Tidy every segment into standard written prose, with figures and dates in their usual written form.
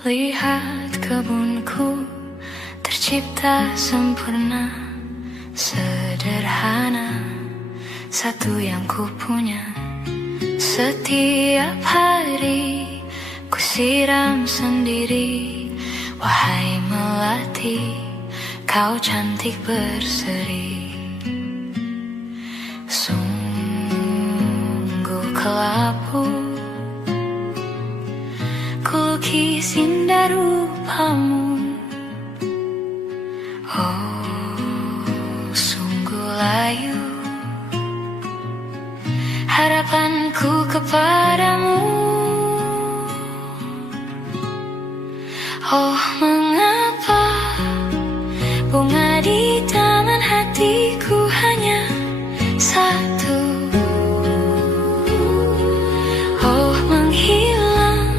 Lihat kebunku tercipta sempurna, sederhana, satu yang ku punya. Setiap hari ku siram sendiri. Wahai melati, kau cantik berseri. Sungguh kelabu ku lukis indah rupamu. Oh, sungguh layu harapanku kepadamu. Oh, mengapa bunga di taman hatiku hanya satu? Oh, menghilang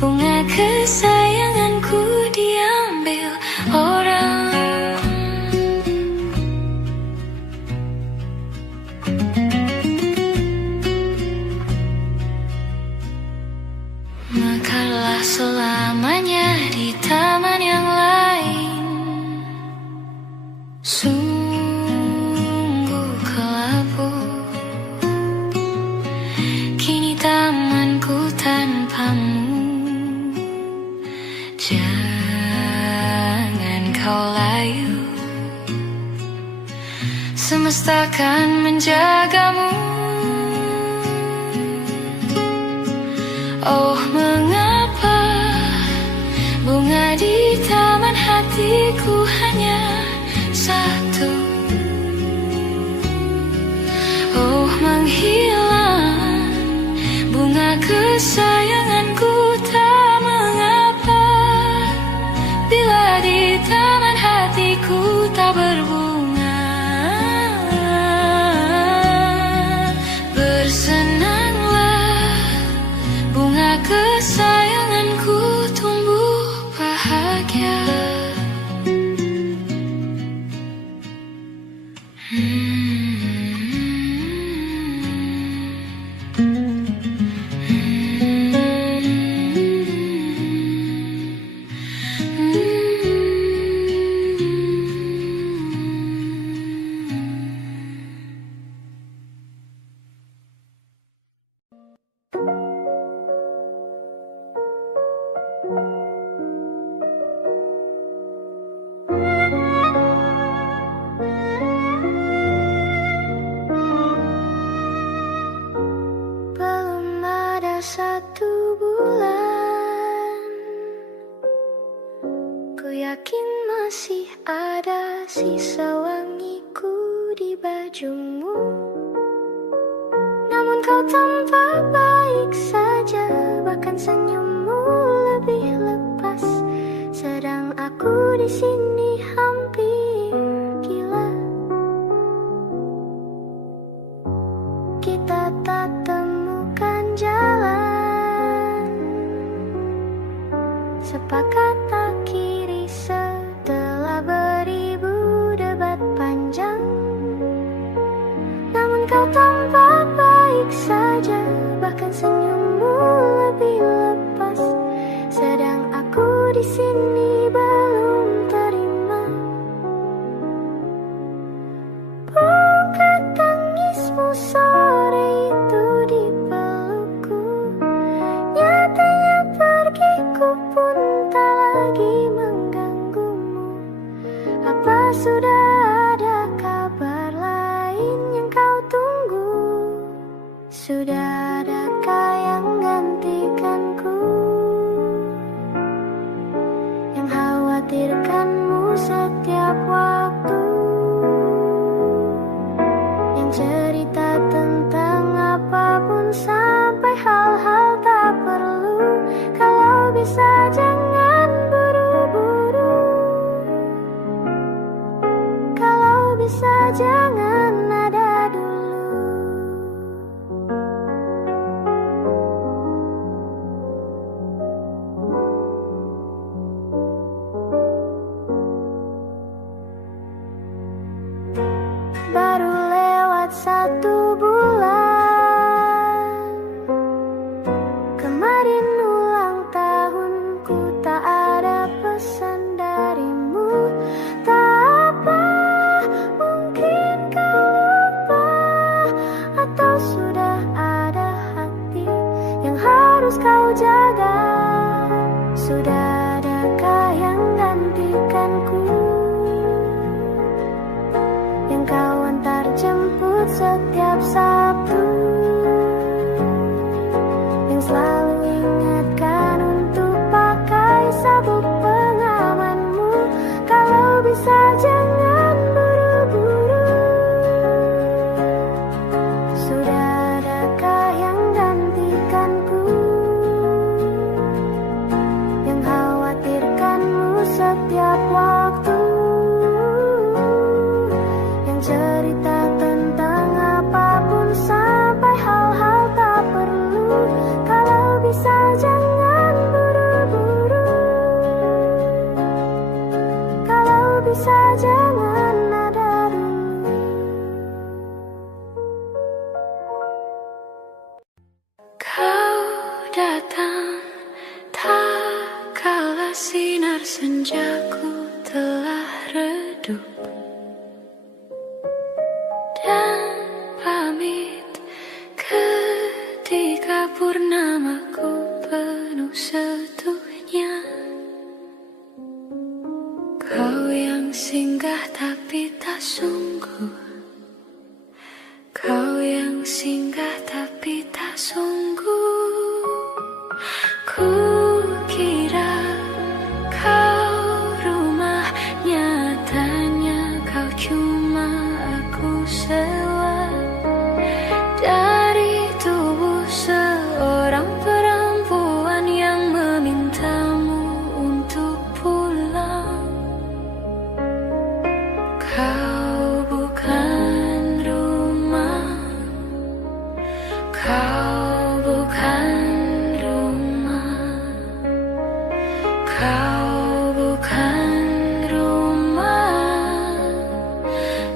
bunga kesayanganku diambil orang. Mekarlah selamanya di taman yang lain. Sungguh kelabu kini tamanku tanpamu. Jangan kau layu, semesta akan menjagamu. Oh, mengapa bunga di taman hatiku hanya satu? Oh, menghilang bunga kesayanganku tak mengapa, bila di taman hatiku tak berbunga. Bersenanglah, bunga kesayanganku tumbuh bahagia. Belum ada 1 bulan, ku yakin masih ada sisa wangiku di bajumu. Namun kau tampak baik saja, bahkan senyummu lebih lepas. Sedang aku di sini hampir gila. Kita tak temukan jalan, sepakat akhiri setelah beribu debat panjang. Namun kau tampak baik saja, bahkan senyummu lebih lepas. Sedang aku di sini belum terima. Bukan tangismu sore itu di pelukku, nyatanya pergiku pun tak lagi mengganggumu. Apa sudah ada kabar lain yang kau tunggu? Sudah adakah yang gantikanku, yang khawatirkanmu setiap waktu, yang cerita tentang apapun sampai hal-hal tak perlu. Kalau bisa jangan buru-buru. harus kau jaga. Sudah adakah yang gantikanku, yang kau antar jemput setiap Sabtu, yang selalu ingatkan untuk pakai sabuk pengamanmu. Kalau bisa jangan buru-buru. Sudah adakah yang gantikanku, yang khawatirkanmu setiap waktu, yang cerita tentang apapun sampai hal-hal tak perlu. Kalau bisa jangan buru-buru. Kalau bisa jangan ada dulu. Kau datang tak kala sinar senjaku telah redup, dan pamit ketika purnamaku penuh setuhnya. Kau yang singgah tapi tak sungguh, kau yang singgah tapi tak sungguh. Ku kira kau rumah, nyatanya kau cuma aku sewa. Dari tubuh seorang perempuan yang memintamu untuk pulang. Kau bukan rumah, kau bukan rumah, kau bukan rumah,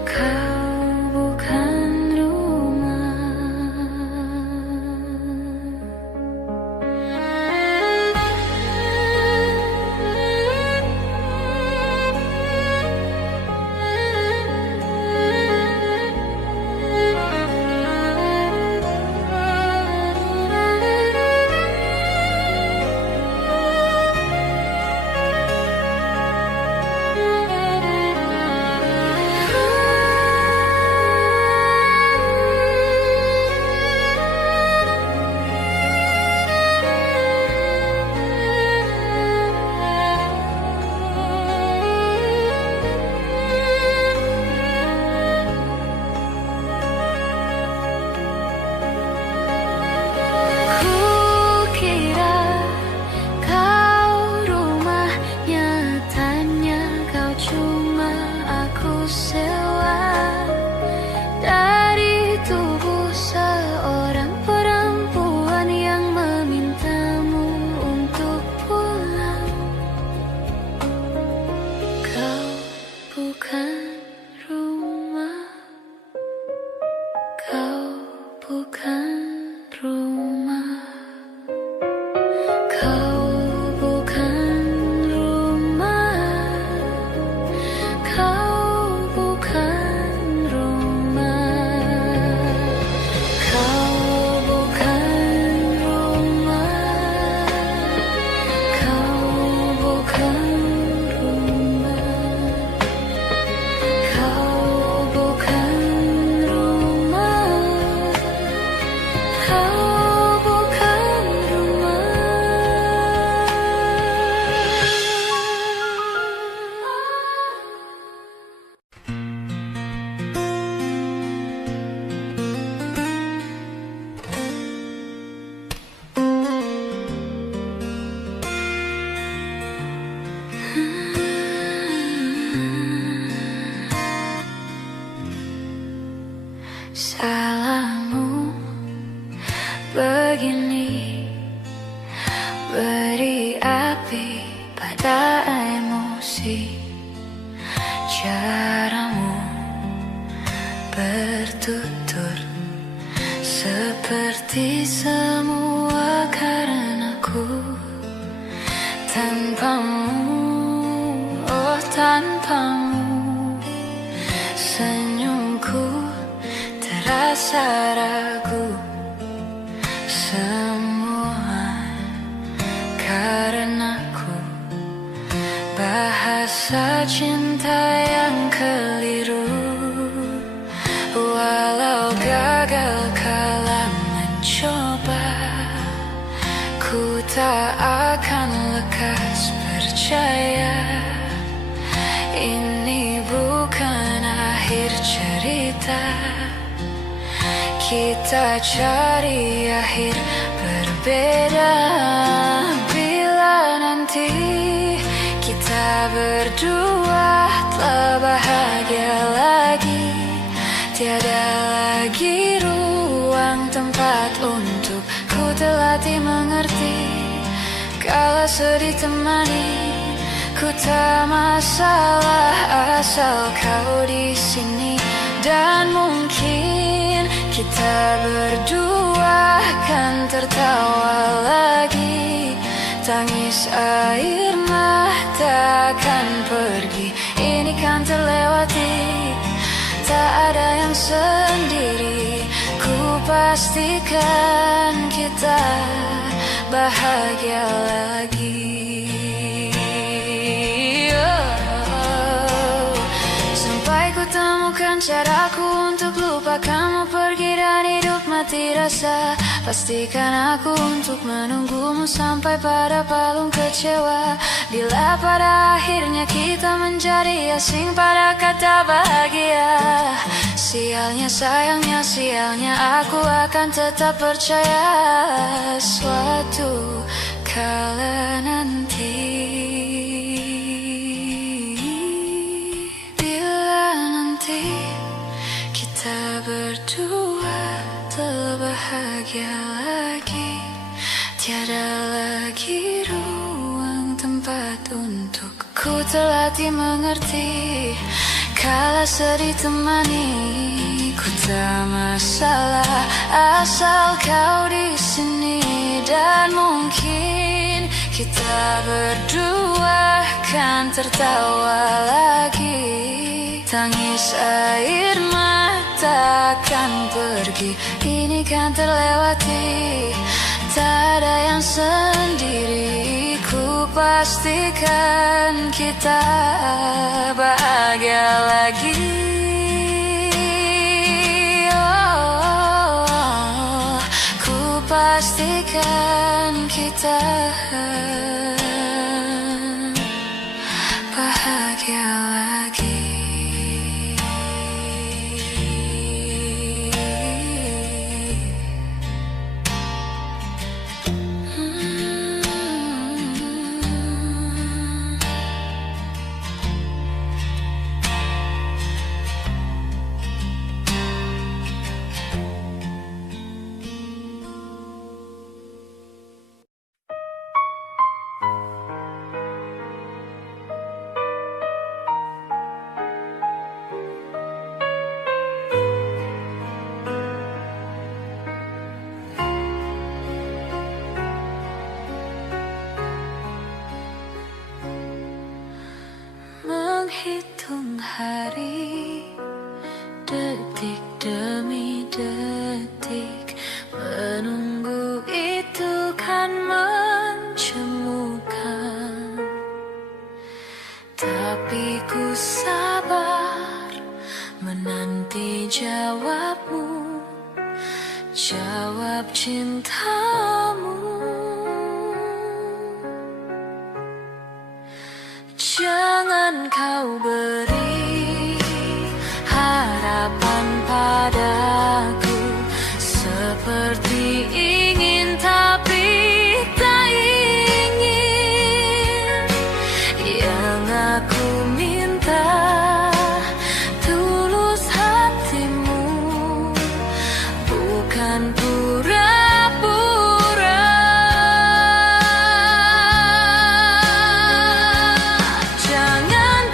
kau bukan rumah. Kukira kau rumah, nyatanya kau cuma aku sewa. Dari tubuh seorang perempuan yang memintamu untuk pulang. Kau bukan rumah, kau bukan rumah, kau bukan rumah, kau bukan rumah, kau bukan rumah, kau bukan rumah, kau bukan rumah, kau bukan salahmu begini, beri api pada emosi. Caramu bertutur seperti semua karenaku. Tanpamu, oh tanpamu, senyumku terasa ragu. Semua rasa cinta yang keliru. Walau gagal kala mencoba, ku tak akan lekas percaya. Ini bukan akhir cerita, kita cari akhir berbeda. Bila nanti kita berdua telah bahagia lagi, tiada lagi ruang tempat untuk ku terlatih mengerti. Kalau sedih temani, ku tak masalah asal kau di sini. Dan mungkin kita berdua kan tertawa lagi, tangis air mata akan pergi. Ini kan terlewati, tak ada yang sendiri. Ku pastikan kita bahagia lagi. Sampai ku temukan caraku untuk lupakanmu pergi dan hidup mati rasa. Pastikan aku untuk menunggumu sampai pada palung kecewa. Bila pada akhirnya kita menjadi asing pada kata bahagia, sialnya sayangnya sialnya aku akan tetap percaya. Suatu kala nanti, bila nanti kita berdua telah bahagia lagi, tiada lagi ruang tempat untuk ku terlatih mengerti. Kala sedih temani, ku tak masalah asal kau di sini. Dan mungkin kita berdua kan tertawa lagi, tangis air mata akan pergi. Ini kan terlewati, tak ada yang sendiri. Ku pastikan kita bahagia lagi. Oh, ku pastikan kita bahagia lagi. Menghitung hari, detik demi detik, menunggu itu kan mencemukan. Tapi ku sabar menanti jawabmu, jawab cintamu. Jangan kau beri harapan padaku, seperti ingin tapi tak ingin. Yang aku minta tulus hatimu, bukan pura-pura. Jangan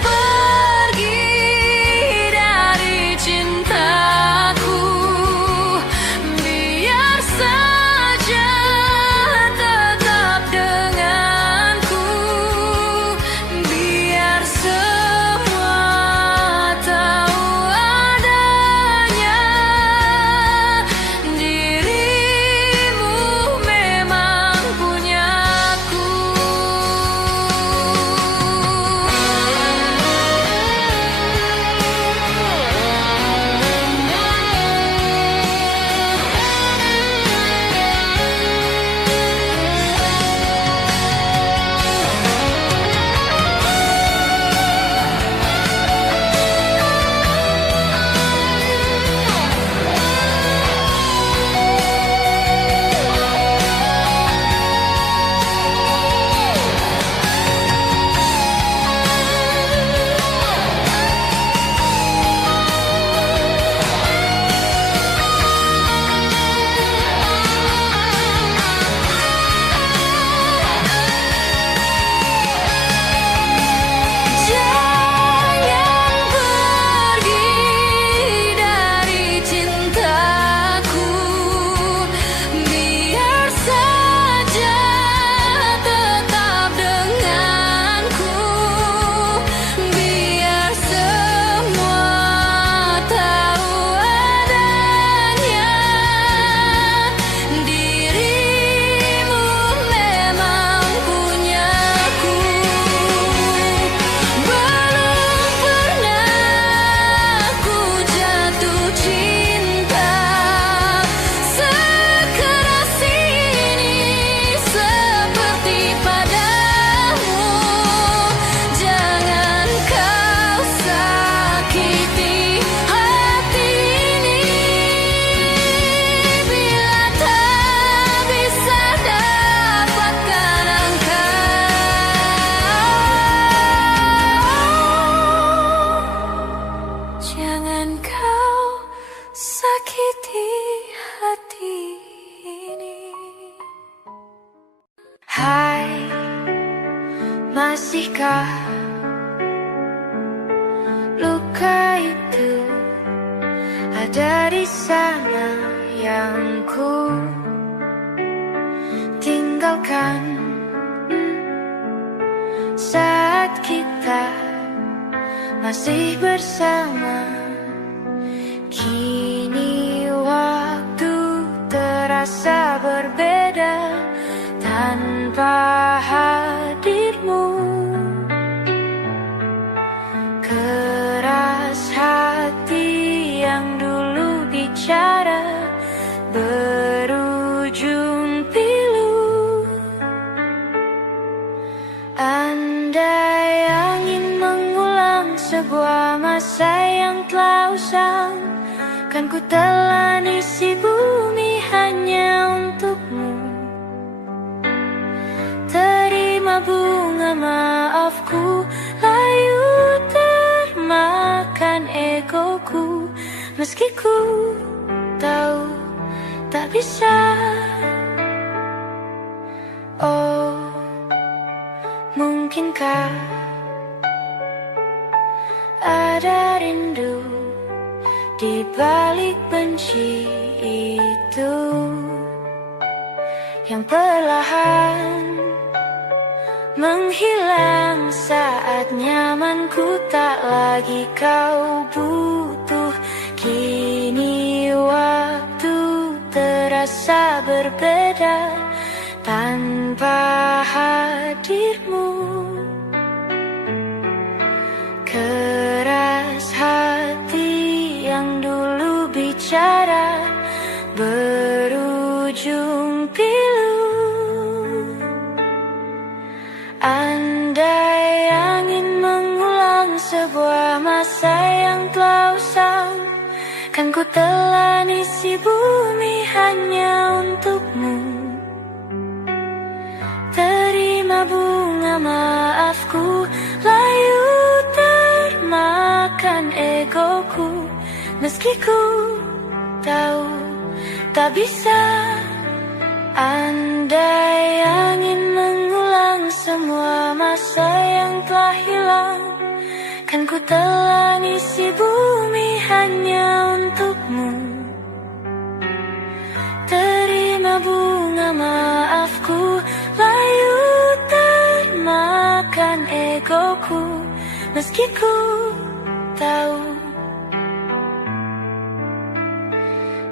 Hai, masihkah luka itu ada di sana yang ku tinggalkan saat kita masih bersama. Kini waktu terasa berbeda tanpa hadirmu. Keras hati yang dulu bicara berujung pilu. Andai angin mengulang sebuah masa yang telah usang, kan ku telan isi bumi hanya untukmu. Terima bunga maafku, layu termakan egoku, meski ku tahu tak bisa. Oh, mungkinkah ada rindu di balik benci itu yang perlahan menghilang saat nyamanku tak lagi kau butuh. Kini waktu terasa berbeda tanpa hadirmu. Keras hati yang dulu bicara berujung pilu. Andai angin mengulang sebuah masa yang telah usang, kan ku telan isi bumi hanya untukmu. Terima bunga maafku, layu termakan egoku, meski ku tahu tak bisa. Andai angin mengulang semua masa yang telah hilang, kan ku telan isi bumi hanya untukmu. Terima bunga maafku, layu termakan egoku, meski ku tahu,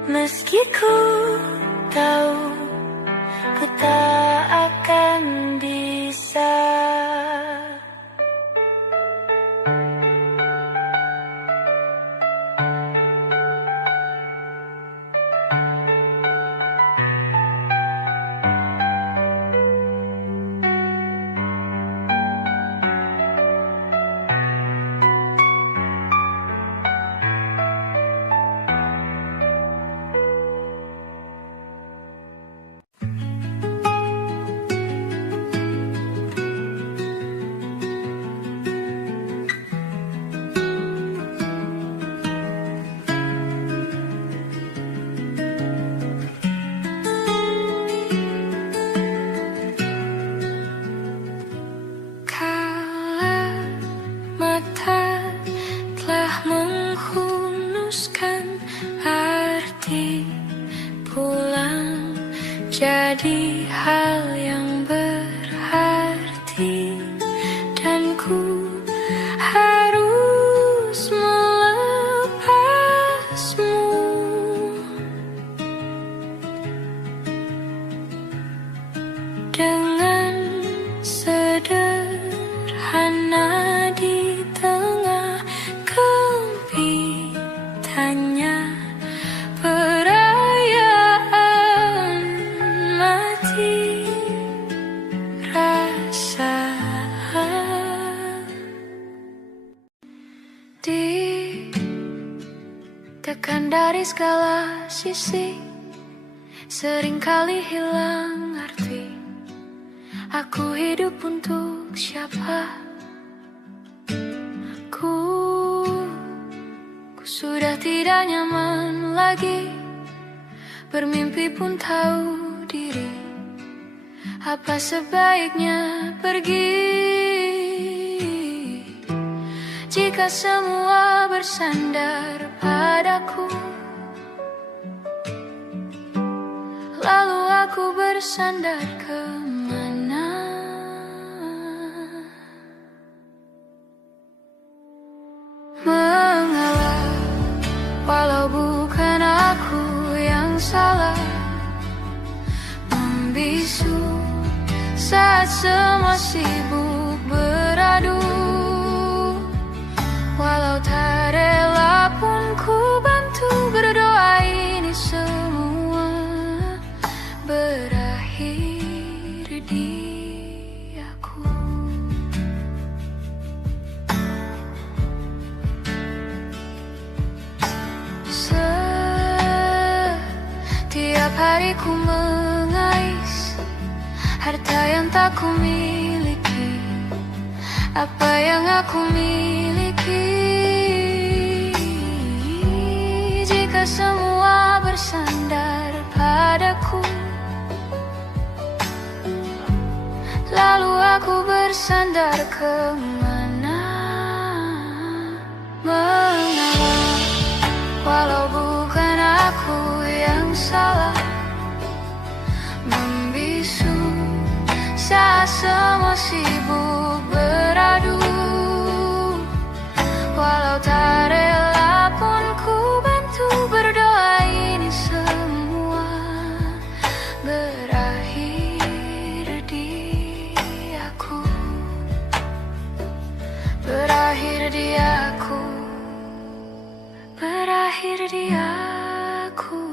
meski ku tahu, ku tak akan bisa. Jadi hal yang berarti, dan ku harus melepasmu. Dengan sederhana di tengah kempitannya, ditekan dari segala sisi, seringkali hilang arti. Aku hidup untuk siapa? Ku sudah tidak nyaman lagi, bermimpi pun tahu diri. Apa sebaiknya pergi jika semua bersandar padaku? Lalu aku bersandar kemana? Mengalah, walau bukan aku yang salah. Membisu saat semua sibuk beradu. Walau tak rela pun ku bantu berdoa ini semua berakhir di aku. Setiap hari ku mengais harta yang tak ku miliki. Apa yang aku miliki jika semua bersandar padaku? Lalu aku bersandar kemana? Mengalah, walau bukan aku yang salah. Membisu saat semua sibuk beradu. Walau tak rela pun ku bantu berdoa ini semua berakhir di aku. Berakhir di aku. Berakhir di aku.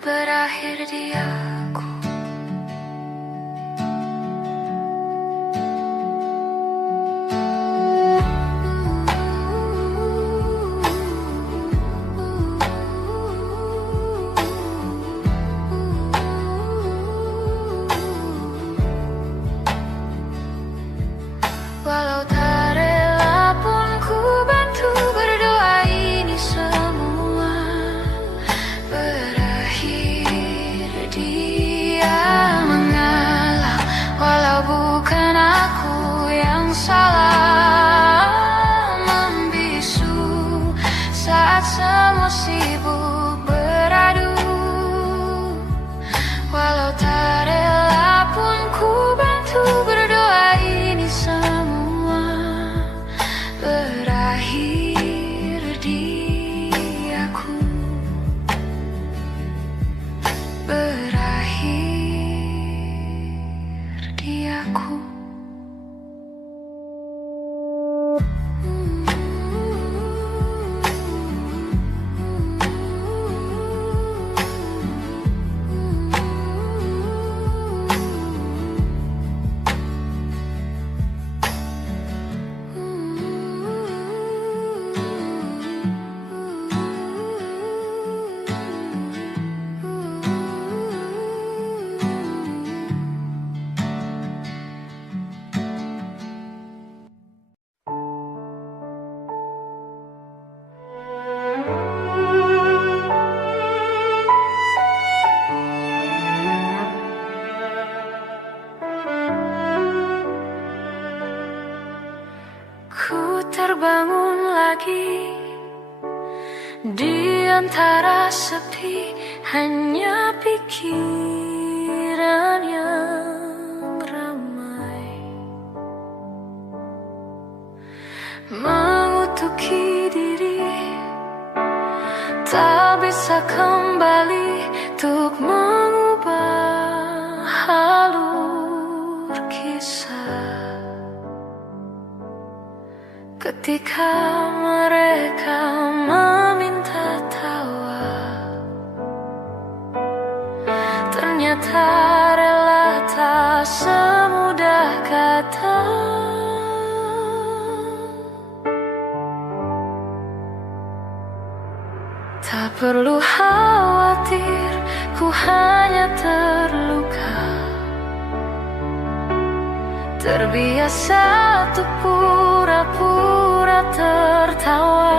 Berakhir di aku. Walau tak rela pun ku bantu berdoa ini semua berakhir dia. Mengalah, walau bukan aku yang salah. Membisu saat semua sibuk beradu. Walau tak rela pun ku bantu berdoa ini semua berakhir di aku. Berakhir di aku. Ku terbangun lagi di antara sepi, hanya pikiran yang ramai mengutuki diri. Tak bisa kembali untuk mengubah alur kisah. Ketika mereka meminta tawa, ternyata rela tak semudah kata. Tak perlu khawatir, ku hanya terluka. Terbiasa untuk pura-pura tertawa.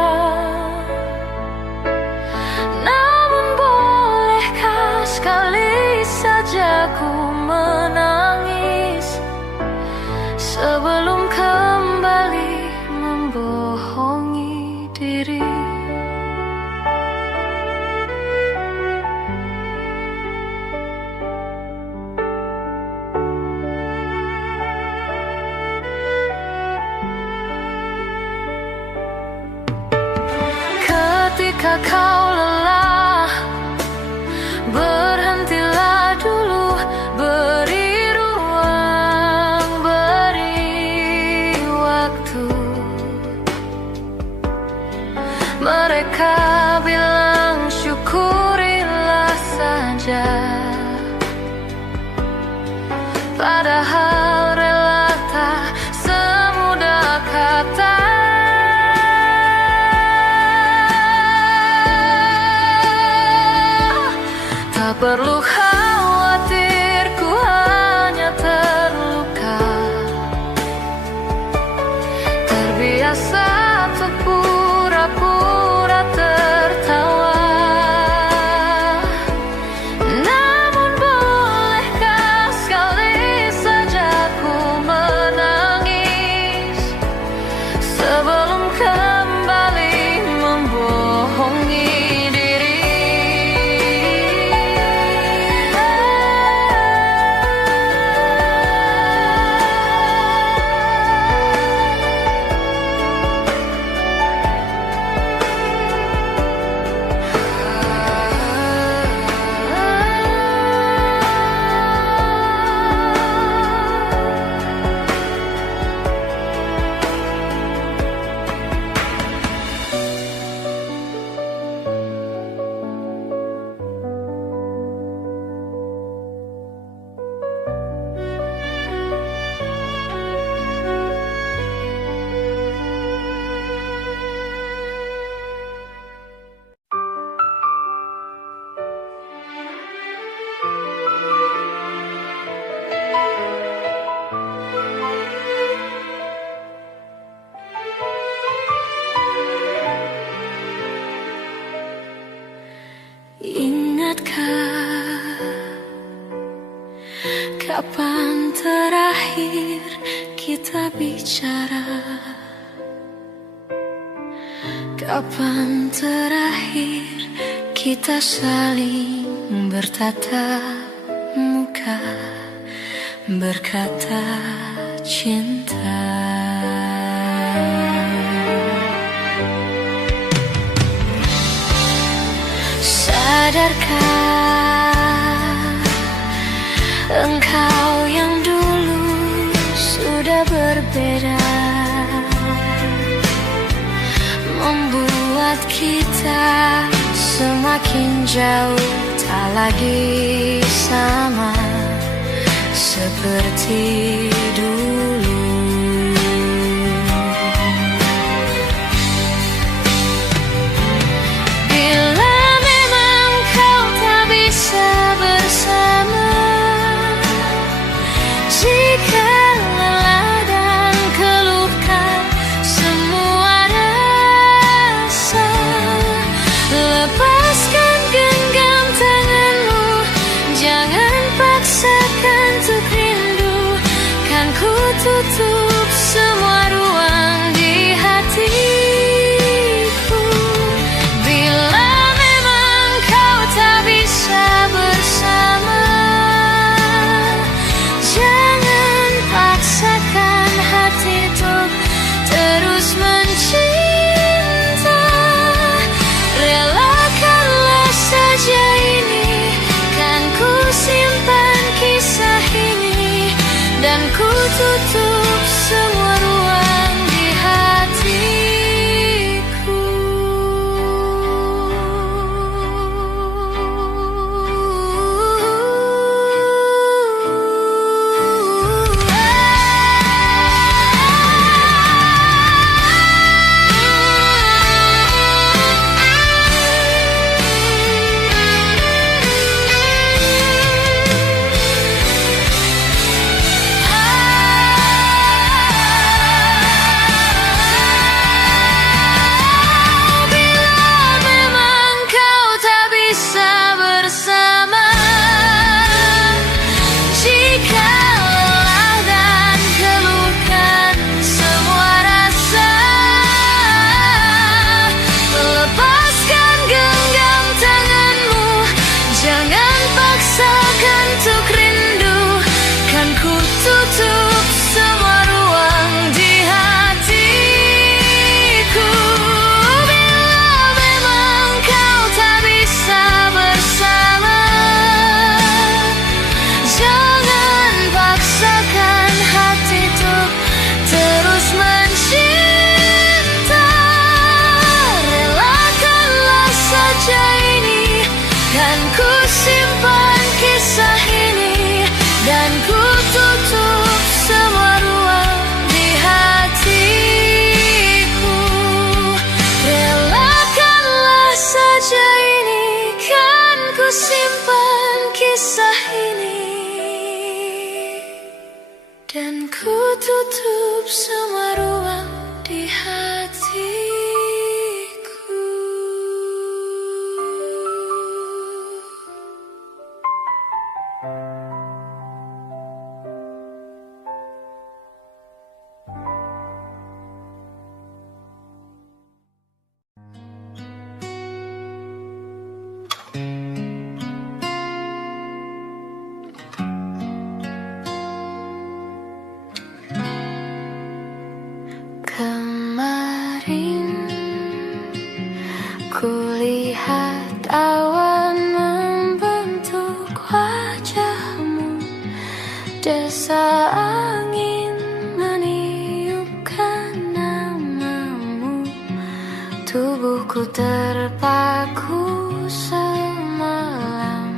Namun bolehkah sekali saja ku menang? Jika kau lelah, berhentilah dulu, beri ruang, beri waktu. Mereka bilang syukurilah saja, padahal rela tak semudah kata. Tak perlu khawatir, ku hanya terluka, terbiasa untuk pura-pura tertawa. Namun bolehkah sekali saja ku menangis sebelum kembali membohongi diri. Ingatkah kapan terakhir kita bicara? Kapan terakhir kita saling bertatap muka, berkata cinta? Sadarkah engkau yang dulu sudah berbeda, membuat kita semakin jauh, tak lagi sama seperti dulu. Jika lelah dan keluhkan semua rasa, lepaskan genggam tanganmu, jangan paksakan untuk rindu. Kan ku tutup semua ruang di hatiku. Bila memang kau tak bisa bersama, paksakan hati untuk terus mencinta. Relakanlah saja ini, kan ku simpan kisah ini, dan ku tutup semua ruang di hatiku. Dan ku tutup semua ruang di hatiku. Kemarin kulihat awan membentuk wajahmu, desa angin meniupkan namamu, tubuhku terpaku semalam,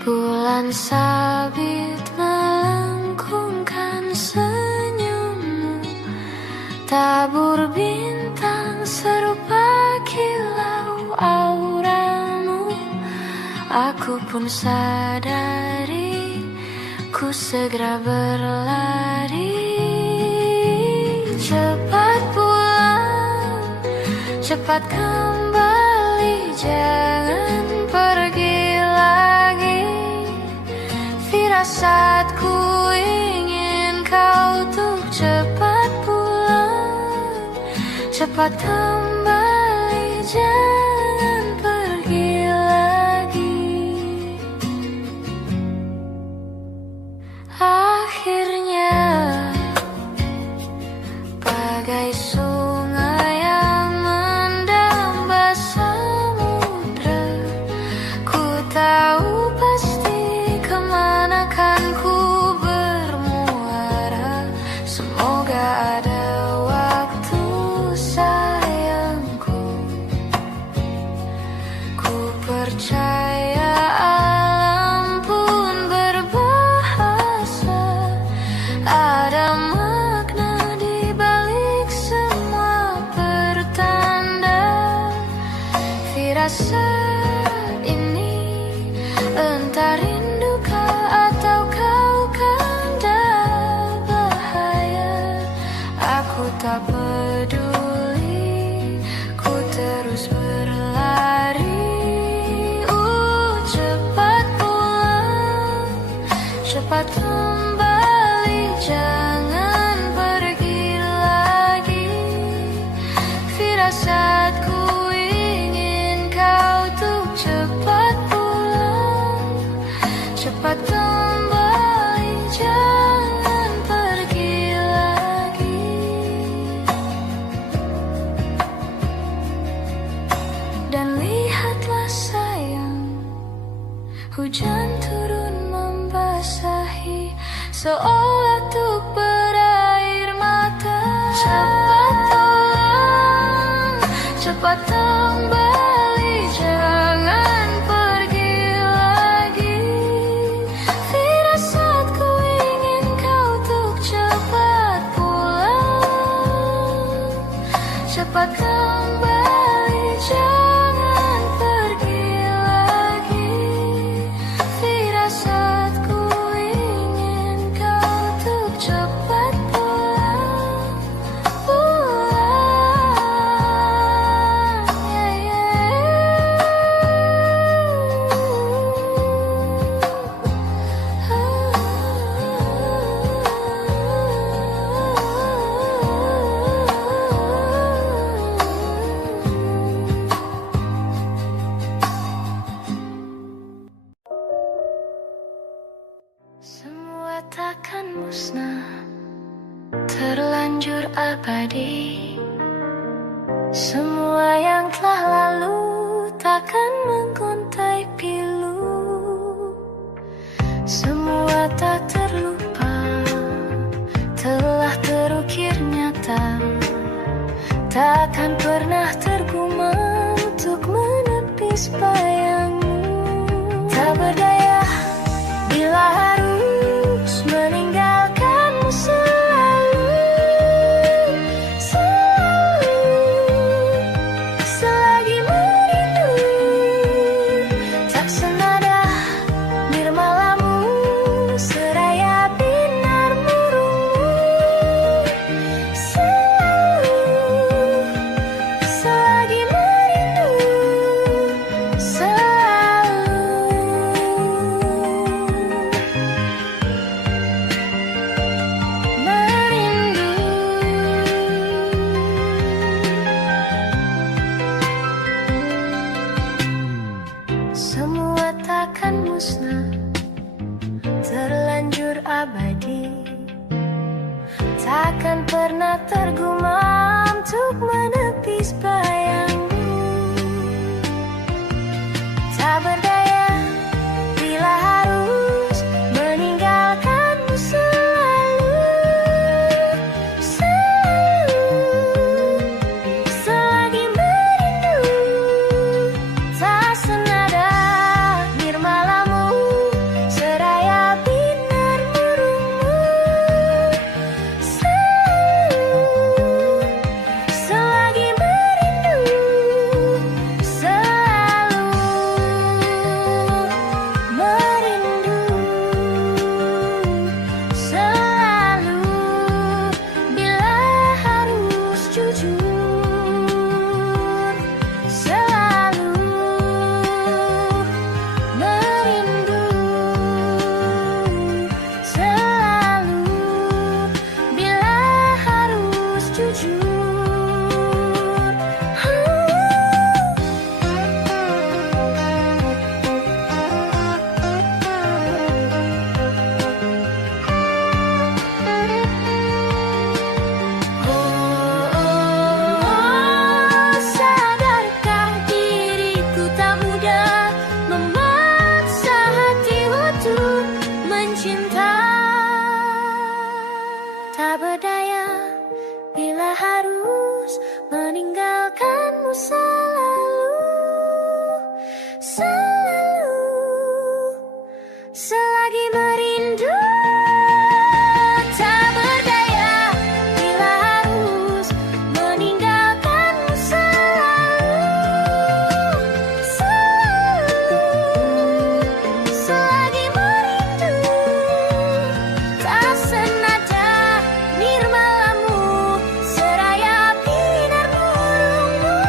bulan sabit melengkungkan senyummu, tabur bintang serupa kilau auramu. Aku pun sadari, ku segera berlari. Cepat pulang, cepat kembali, jangan pergi lagi. Firasatku ingin kau tuh cepat pulang, cepat kembali, jangan pergi lagi. Akhirnya bagai sungai yang mendamba samudra, ku tahu pasti kemana kan ku bermuara. Semoga ada waktu sayangku, ku percaya alam pun berbahasa, ada makna di balik semua pertanda. Firasat ini entah rinduka atau kau kanda bahaya, aku tak peduli, ku terus berlari. Cepat pulang, cepat kembali, jangan pergi lagi. Firasatku ingin kau tuh cepat pulang, cepat kembali, jangan pergi lagi. Dan lihatlah sayang, hujan turun membasahi, seolah tuk berair mata. Cepat pulang, cepat kembali, jangan pergi lagi. Firasatku ingin kau tuk cepat pulang, cepat kembali, jangan pergi lagi. Firasatku ingin kau tuk cepat pulang, pulang, yeah, semua takkan musnah, terlanjur abadi. Semua yang telah lalu takkan mengontai pilu. Semua tak terlupa, telah terukir nyata, takkan pernah tergumam untuk menepis bayangmu. Tak berdaya bila harus meninggalkanmu selalu, selalu, selagi merindu. abadi, takkan pernah tergumam untuk menepis bayangmu. Tak berdaya bila harus meninggalkanmu selalu, selagi merindu. Tak senada nirmalamu, seraya binar murungmu. Selagi merindu, selalu merindu, selalu bila harus jujur, selalu merindu, selalu bila harus jujur. Sadarkah diriku tak mudah memaksa hati untuk mencinta. Tak berdaya bila harus meninggalkanmu selalu, selagi merindu. Tak berdaya bila harus meninggalkanmu selalu, selagi merindu. Tak senada nirmalamu, seraya binar murungmu.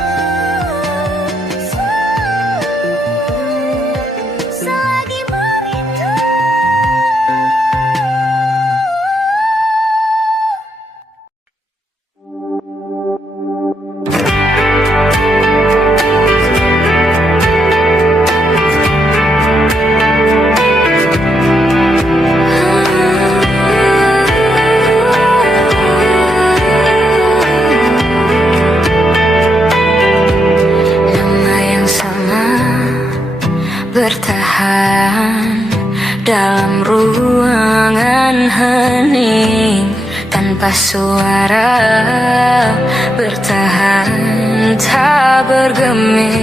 Selagi merindu. Nama yang sama bertahan dalam ruangan hening, tanpa suara bertahan tak bergeming.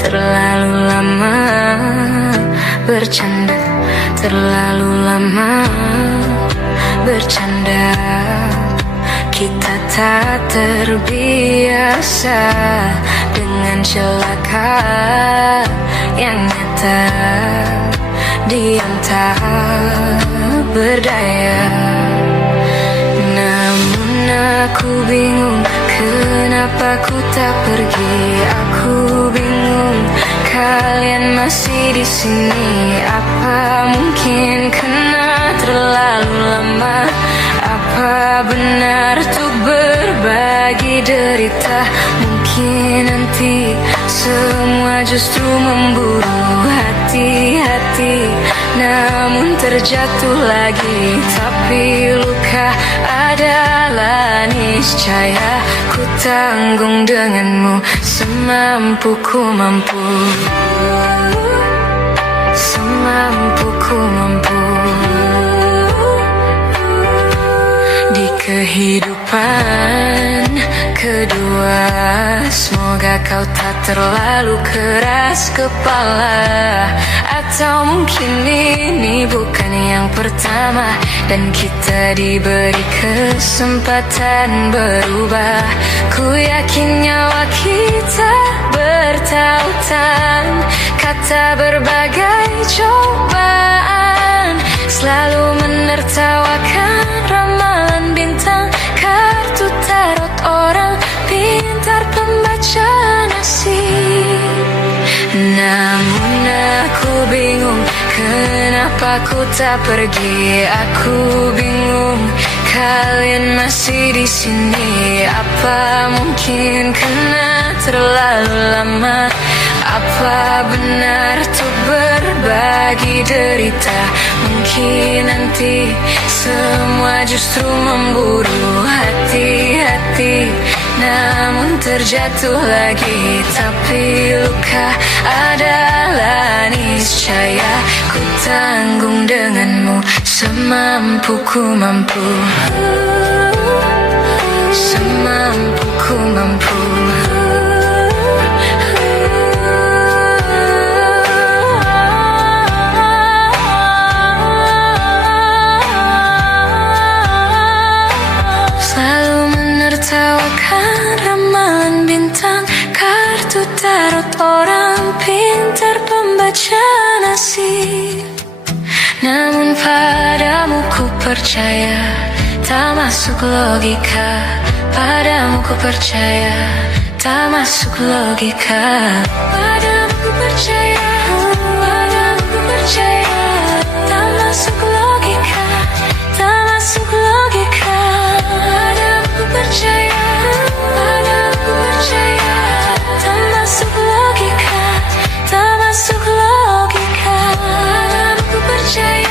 Terlalu lama bercanda, terlalu lama bercanda. Kita tak terbiasa dengan celaka yang nyata. Diam tak berdaya. Namun aku bingung, kenapa ku tak pergi. Aku bingung, kalian masih di sini. Apa mungkin karena terlalu lama? Apa benar untuk berbagi derita? Mungkin nanti semua justru memburu hati-hati, namun terjatuh lagi. Tapi luka adalah niscaya, ku tanggung denganmu semampuku mampu, semampuku mampu. Di kehidupan kedua, semoga kau tak terlalu keras kepala. Atau mungkin ini bukan yang pertama, dan kita diberi kesempatan berubah. Ku yakin nyawa kita bertautan, kata berbagai cobaan selalu menertawakan ramalan bintang, kartu tarot orang pintar pembaca nasib. Namun aku bingung, kenapa ku tak pergi. Aku bingung, kalian masih di sini. Apa mungkin karena terlalu lama? Apa benar untuk berbagi derita? Mungkin nanti semua justru memburu hati-hati, namun terjatuh lagi. Tapi luka adalah niscaya, ku tanggung denganmu semampuku mampu, semampuku mampu. Menertawakan ramalan bintang, kartu tarot orang pintar pembaca nasib. Namun padamu ku percaya, tak masuk logika. Padamu ku percaya, tak masuk logika. Padamu ku percaya, padamu ku percaya, tak masuk logika, tak masuk logika. Padamu ku percaya, padamu ku percaya, tak masuk logika, tak masuk logika. Padamu ku percaya.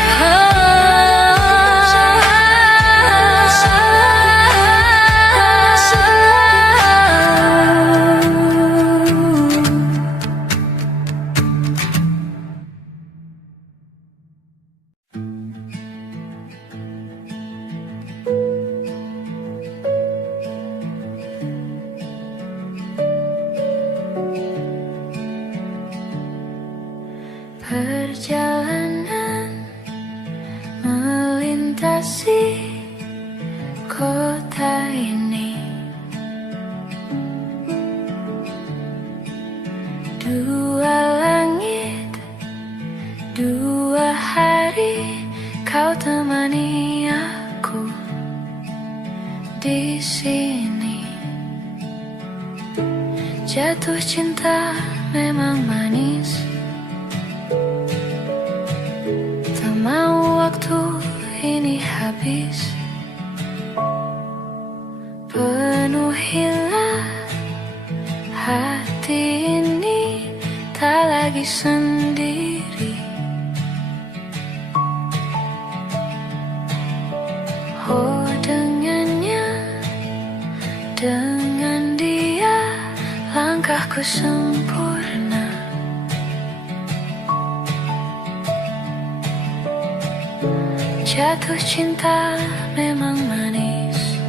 Perjalanan melintasi kota ini, dua langit, dua hari, kau temani aku di sini. Jatuh cinta memang manis, mau waktu ini habis. Penuhilah hati ini, tak lagi sendiri. Oh, dengannya, dengan dia, langkahku sempurna. Jatuh cinta memang manis,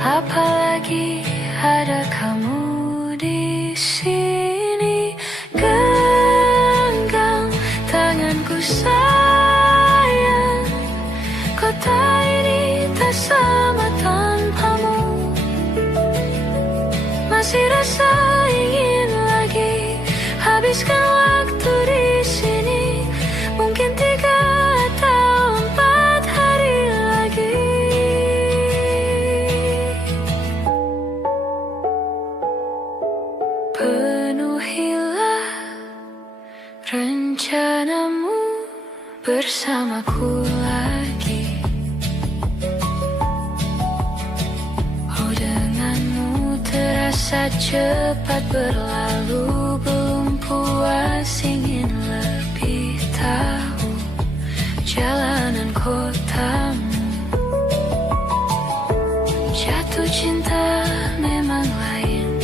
apalagi ada kamu di sini. Genggam tanganku sayang, kota ini tak sama tanpamu. Masih rasa ingin lagi habiskan waktu di sini. Mungkin 3 atau 4 hari lagi. Penuhilah rencanamu bersamaku lagi. Oh, denganmu terasa cepat berlalu, belum puas ingin lebih tahu jalanan kotamu. Jatuh cinta memang lain,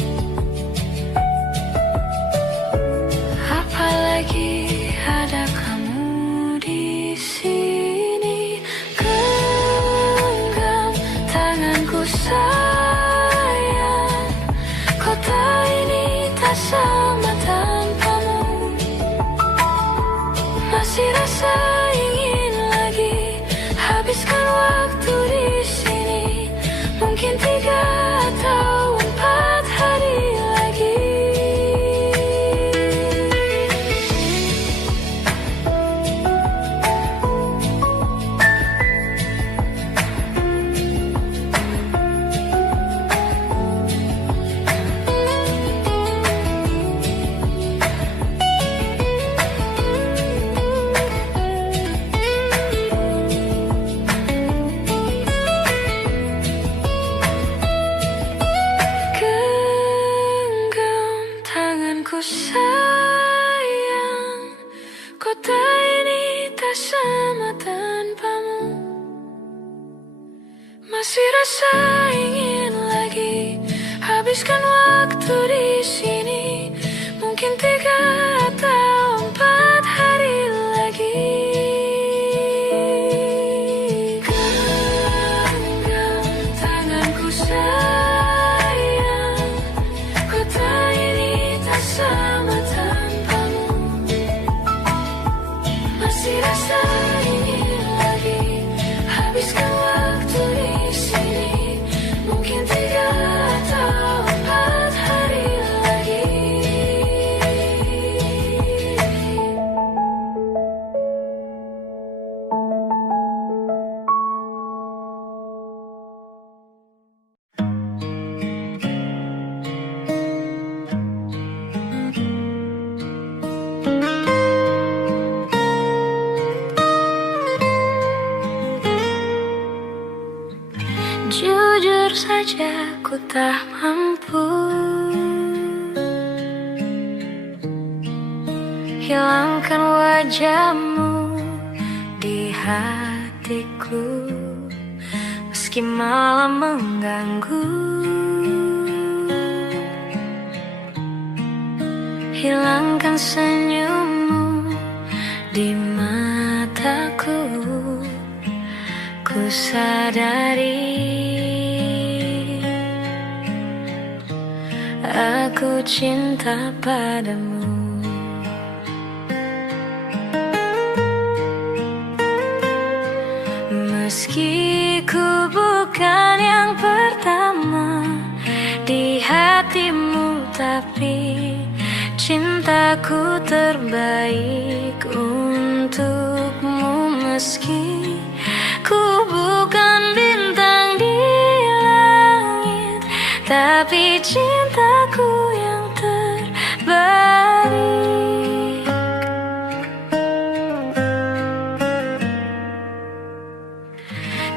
apalagi ada kamu di sini. Genggam tanganku sayang, kota ini tak sama tanpamu. Kota ini tak sama tanpamu. Masih rasa ingin lagi habiskan waktu di sini. Mungkin 3 atau 4 hari lagi. Genggam tanganku sayang, kota ini tak sama tanpamu. Masih rasa ingin lagi habiskan waktu di sini. Mungkin 3 atau 4 hari lagi. Jujur saja ku tak mampu hilangkan wajahmu di hatiku, meski malam mengganggu. Hilangkan senyummu di mataku, ku sadari aku cinta padamu. Meski ku bukan yang pertama di hatimu, tapi cintaku terbaik untukmu. Meski ku bukan bintang di langit, tapi cintaku yang terbaik.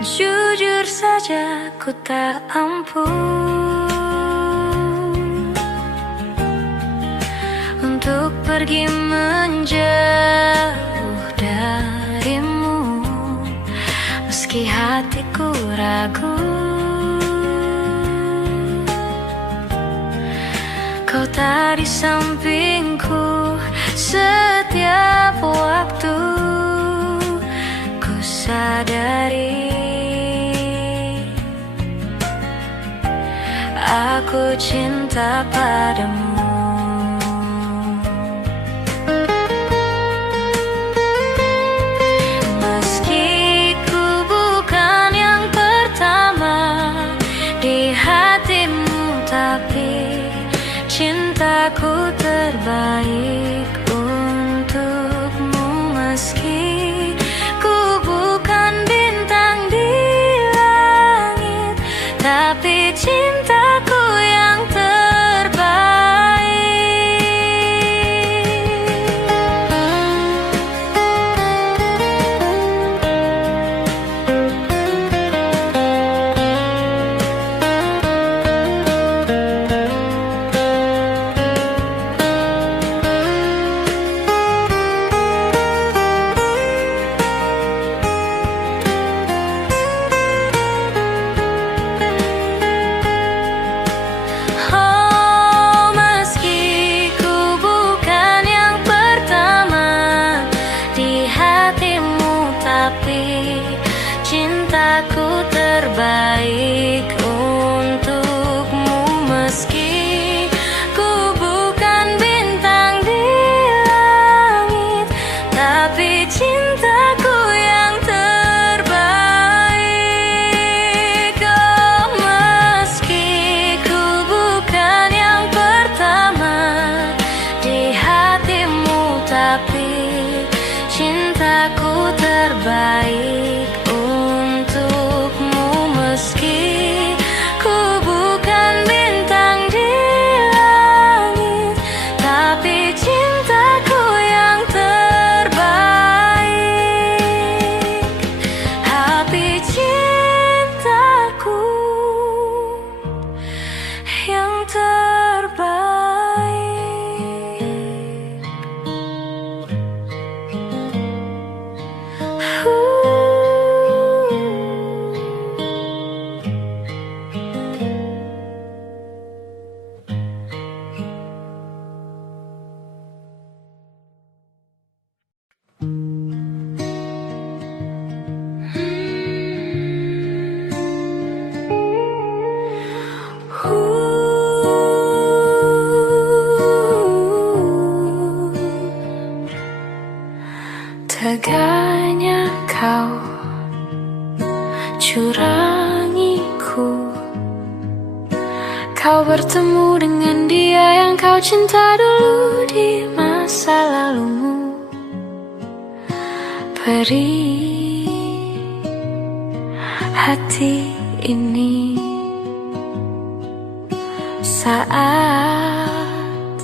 Jujur saja ku tak ampun untuk pergi menjauh darimu, meski hatiku ragu. Kau tak di sampingku setiap waktu, ku sadari aku cinta padamu. Meski ku bukan yang pertama di hatimu, tapi cintaku terbaik untukmu. Meski ku bukan bintang di langit, tapi cintaku yang terbaik. Teganya kau curangiku. Kau bertemu dengan dia yang kau cinta dulu di masa lalumu. Perih hati ini saat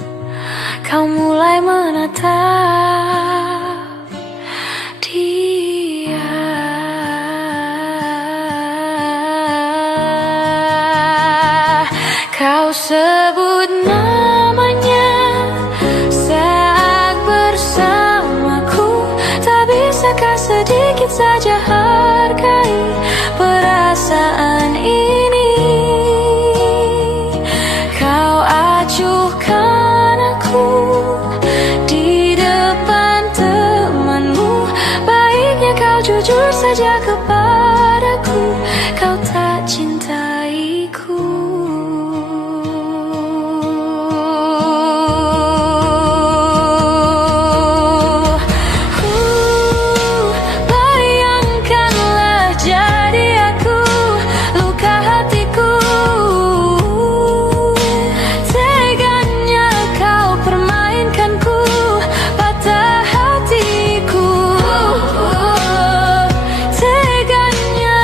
kau mulai menatap dia. Kau sebut namanya saat bersamaku. Tak bisakah sedikit saja hargai perasaan ini? Kau acuhkan aku di depan temanmu. Baiknya kau jujur saja kepadaku. Kau tak cintaiku. Bayangkanlah jadi aku, luka hatiku. Teganya kau permainkanku, patah hatiku. Teganya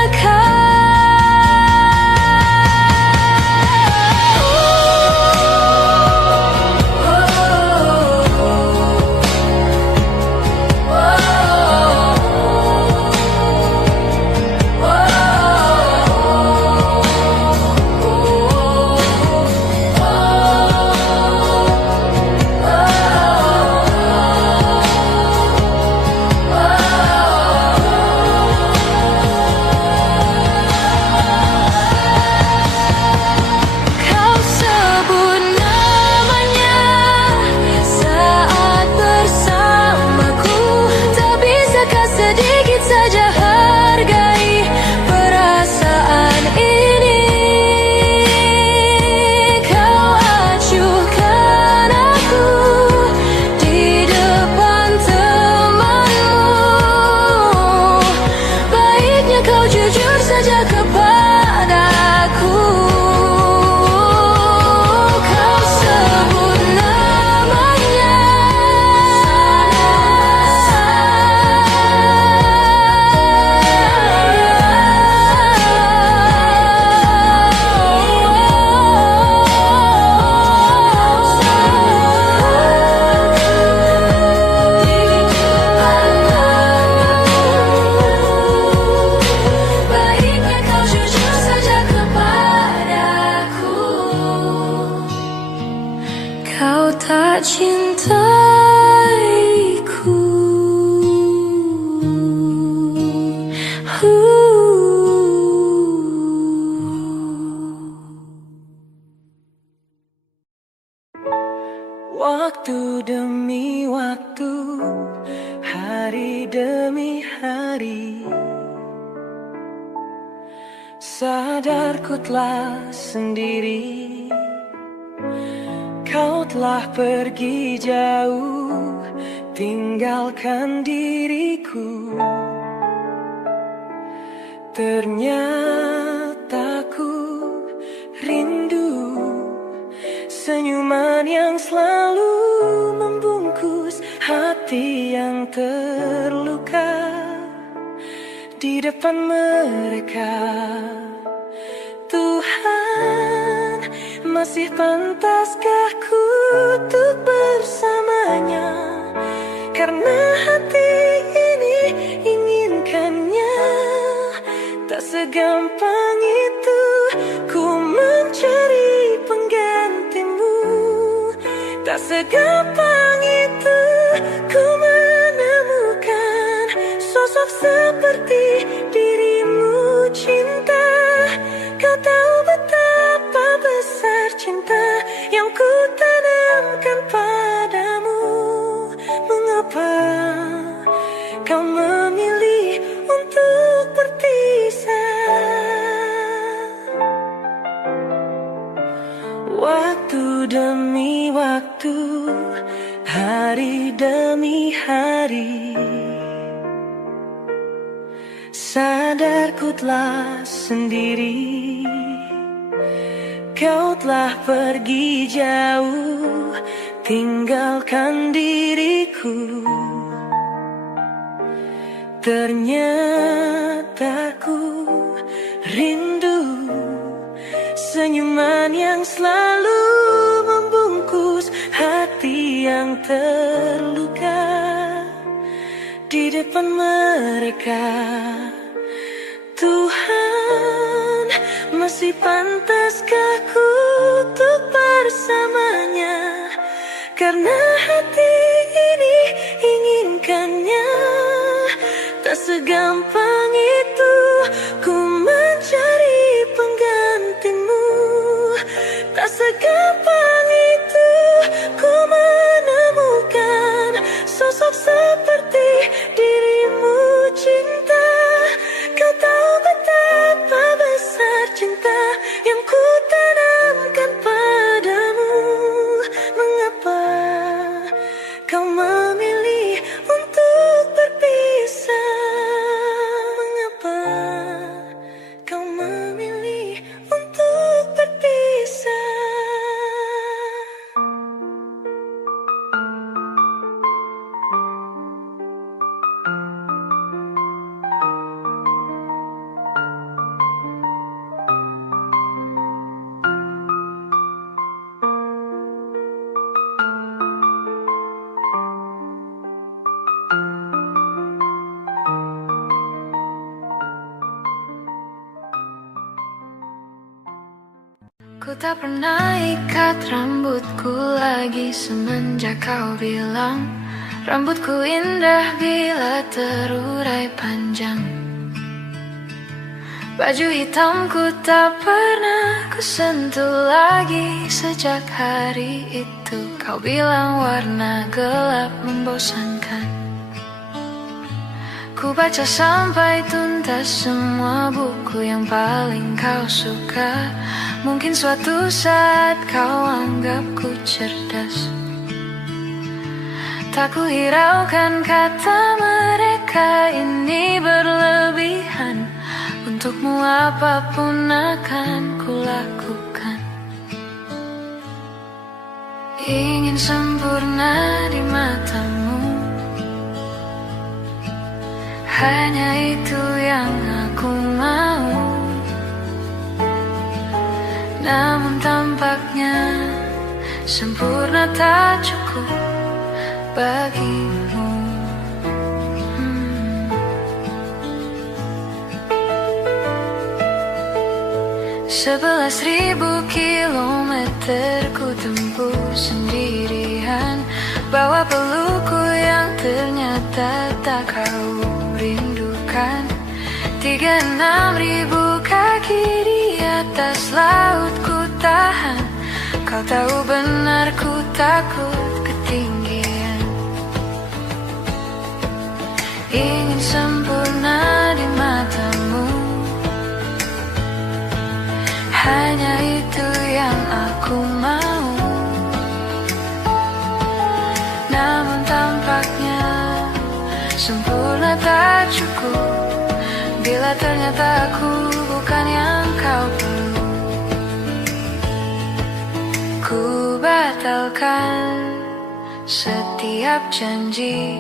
kau sebut namanya saat bersamaku. Tak bisakah sedikit saja hargai perasaan ini? Kau acuhkan aku di depan temanmu. Baiknya kau jujur saja kepadaku. Kau sebut namanya baiknya kau jujur saja kepadaku. Kau tak cintaiku. Waktu demi waktu, hari demi hari, sadarku telah sendiri. Kau telah pergi jauh, tinggalkan diriku. Ternyata ku rindu senyuman yang selalu membungkus hati yang terluka di depan mereka. Tuhan, masih pantaskah ku untuk bersamanya? Karena hati ini inginkannya. Tak segampang itu ku mencari penggantimu. Tak segampang itu ku menemukan sosok seperti dirimu. Cinta, kau tahu betapa besar cinta yang ku tanamkan padamu. Mengapa kau memilih untuk berpisah? Waktu demi waktu, hari demi hari, Sadarku telah sendiri, kau telah pergi jauh, tinggalkan diriku. Ternyata ku rindu senyuman yang selalu membungkus hati yang terluka di depan mereka. Tuhan, masih pantaskah ku untuk bersamanya? Karena hati ini inginkannya. Tak segampang itu ku mencari penggantimu. Tak segampang itu ku menemukan sosok seperti dirimu. Cinta, kau tahu betapa besar cinta yang ku tanamkan padamu. Mengapa kau memilih untuk berpisah? Mengapa kau memilih untuk berpisah? Ku tak pernah ikat rambutku lagi semenjak kau bilang rambutku indah bila terurai panjang. Baju hitamku tak pernah ku sentuh lagi sejak hari itu. Kau bilang warna gelap membosankan. Ku baca sampai tuntas semua buku yang paling kau suka. Mungkin suatu saat kau anggapku cerdas. Tak ku hiraukan kata mereka ini berlebihan. Untukmu apapun akan ku lakukan. Ingin sempurna di matamu, hanya itu yang aku mau. Namun tampaknya sempurna tak cukup bagimu. 11.000 kilometer ku tempuh sendirian, bawa pelukku yang ternyata tak kau rindukan. 36.000 kaki di atas laut ku tahan. Kau tahu benar ku takut ketinggian. Ingin sempurna di matamu, hanya itu yang aku mau. Namun tampaknya sempurna tak cukup bila ternyata aku bukan yang kau perlu. Ku batalkan setiap janji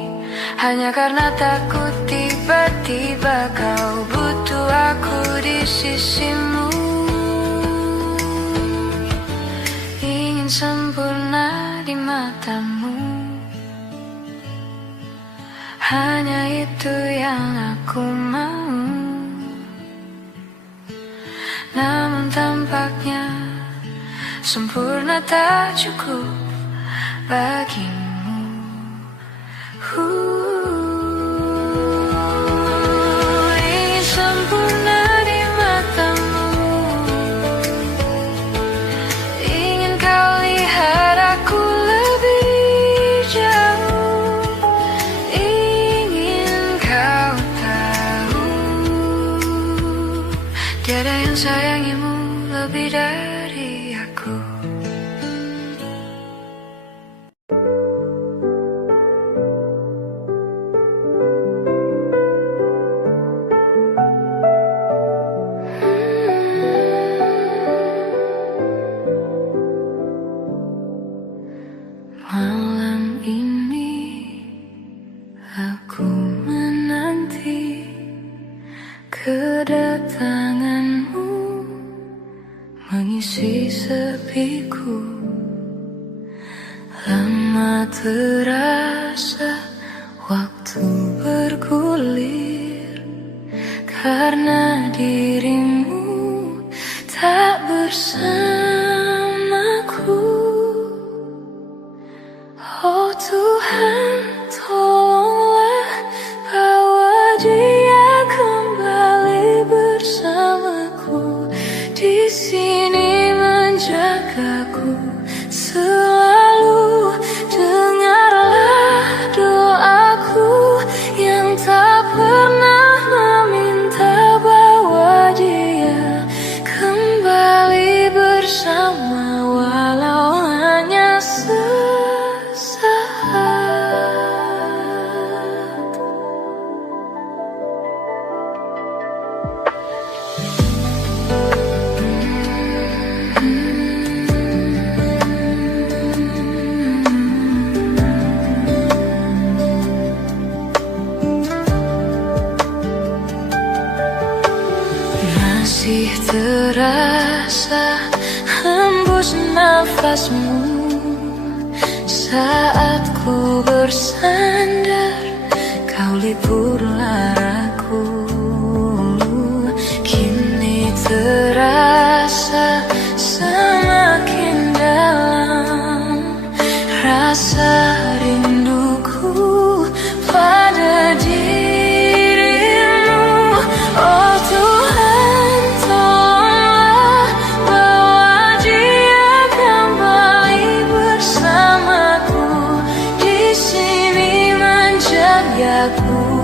hanya karena takut tiba-tiba kau butuh aku di sisimu. Ingin sempurna di matamu, hanya itu yang aku mau. Namun tampaknya sempurna tak cukup bagimu. Ingin sempurna di matamu, ingin kau lihat aku lebih jauh, ingin kau tahu tiada yang sayangimu lebih dari aku. Aku menanti kedatanganmu, mengisi sepiku. Lama terasa waktu bergulir, karena dirimu tak bersamaku. Oh Tuhan, tolonglah bawa dia kembali bersamaku, di sini menjagaku selalu. Dengarlah doaku yang tak pernah meminta, bawa dia kembali bersama walau hanya masih terasa hembus nafasmu saat ku bersandar, kau lipurlah ragu. Kini terasa semakin dalam rasa rinduku pada dirimu. Oh Tuhan, tolonglah bawa dia kembali bersamaku, di sini menjagaku